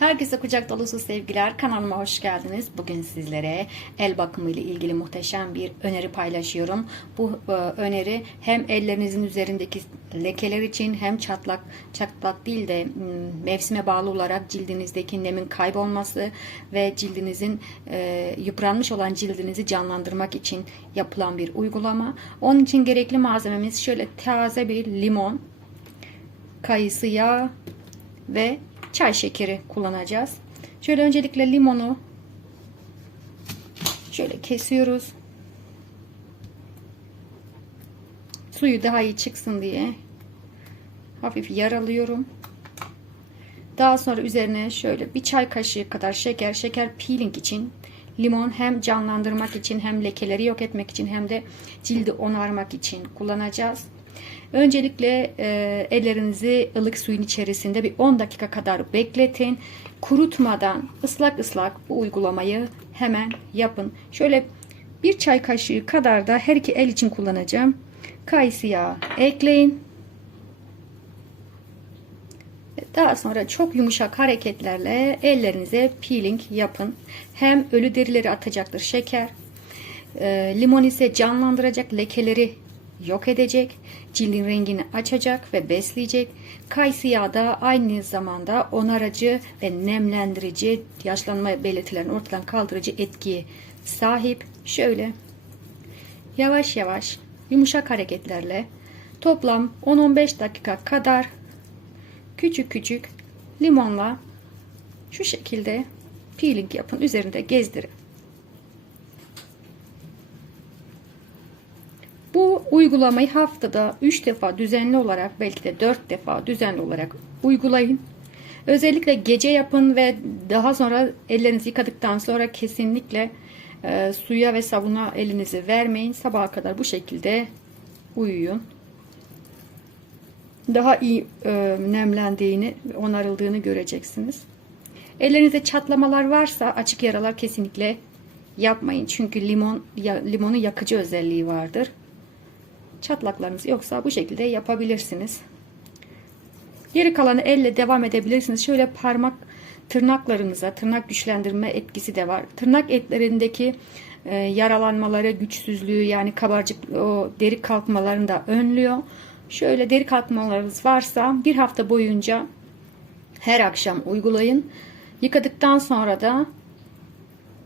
Herkese kucak dolusu sevgiler. Kanalıma hoş geldiniz. Bugün sizlere el bakımı ile ilgili muhteşem bir öneri paylaşıyorum. Bu e, öneri hem ellerinizin üzerindeki lekeler için hem çatlak çatlak değil de m, mevsime bağlı olarak cildinizdeki nemin kaybolması ve cildinizin e, yıpranmış olan cildinizi canlandırmak için yapılan bir uygulama. Onun için gerekli malzememiz şöyle taze bir limon, kayısı yağı ve çay şekeri kullanacağız. Şöyle öncelikle limonu şöyle kesiyoruz. Suyu daha iyi çıksın diye hafif yaralıyorum. Daha sonra üzerine şöyle bir çay kaşığı kadar şeker, şeker peeling için limon hem canlandırmak için hem lekeleri yok etmek için hem de cildi onarmak için kullanacağız. Öncelikle e, ellerinizi ılık suyun içerisinde bir 10 dakika kadar bekletin. Kurutmadan ıslak ıslak bu uygulamayı hemen yapın. Şöyle bir çay kaşığı kadar da her iki el için kullanacağım. Kayısı yağı ekleyin. Daha sonra çok yumuşak hareketlerle ellerinize peeling yapın. Hem ölü derileri atacaktır şeker. E, limon ise canlandıracak lekeleri yok edecek. Cildin rengini açacak ve besleyecek. Kayısı yağı da aynı zamanda onarıcı ve nemlendirici, yaşlanma belirtilerini ortadan kaldırıcı etkiye sahip. Şöyle yavaş yavaş yumuşak hareketlerle toplam 10-15 dakika kadar küçük küçük limonla şu şekilde peeling yapın. Üzerinde gezdirin. Bu uygulamayı haftada 3 defa düzenli olarak belki de 4 defa düzenli olarak uygulayın. Özellikle gece yapın ve daha sonra ellerinizi yıkadıktan sonra kesinlikle e, suya ve sabuna elinizi vermeyin. Sabaha kadar bu şekilde uyuyun. Daha iyi e, nemlendiğini, onarıldığını göreceksiniz. Ellerinizde çatlamalar varsa açık yaralar kesinlikle yapmayın. Çünkü limon ya, limonun yakıcı özelliği vardır çatlaklarınız yoksa bu şekilde yapabilirsiniz. Geri kalanı elle devam edebilirsiniz. Şöyle parmak tırnaklarınıza tırnak güçlendirme etkisi de var. Tırnak etlerindeki e, yaralanmaları, güçsüzlüğü yani kabarcık o deri kalkmalarını da önlüyor. Şöyle deri kalkmalarınız varsa bir hafta boyunca her akşam uygulayın. Yıkadıktan sonra da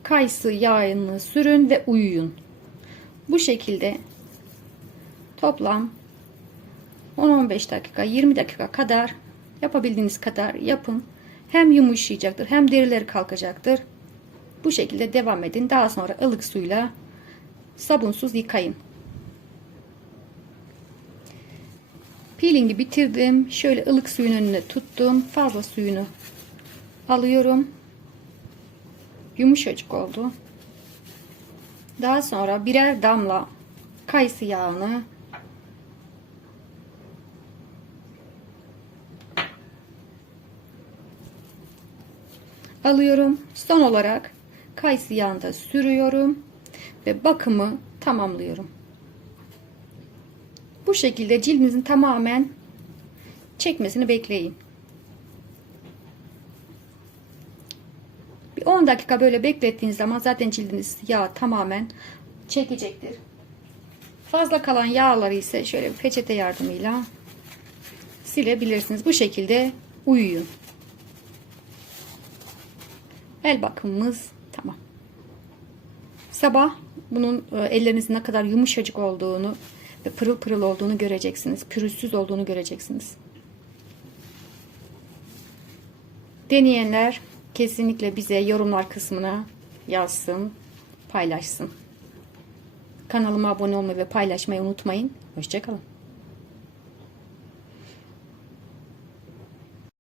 kayısı yağını sürün ve uyuyun. Bu şekilde Toplam 10-15 dakika 20 dakika kadar yapabildiğiniz kadar yapın. Hem yumuşayacaktır hem derileri kalkacaktır. Bu şekilde devam edin. Daha sonra ılık suyla sabunsuz yıkayın. Peelingi bitirdim. Şöyle ılık suyun önüne tuttum. Fazla suyunu alıyorum. Yumuşacık oldu. Daha sonra birer damla kayısı yağını alıyorum. Son olarak kayısı yağında sürüyorum ve bakımı tamamlıyorum. Bu şekilde cildinizin tamamen çekmesini bekleyin. Bir 10 dakika böyle beklettiğiniz zaman zaten cildiniz yağ tamamen çekecektir. Fazla kalan yağları ise şöyle bir peçete yardımıyla silebilirsiniz. Bu şekilde uyuyun. El bakımımız tamam. Sabah bunun e, ellerinizin ne kadar yumuşacık olduğunu ve pırıl pırıl olduğunu göreceksiniz. Pürüzsüz olduğunu göreceksiniz. Deneyenler kesinlikle bize yorumlar kısmına yazsın, paylaşsın. Kanalıma abone olmayı ve paylaşmayı unutmayın. Hoşçakalın.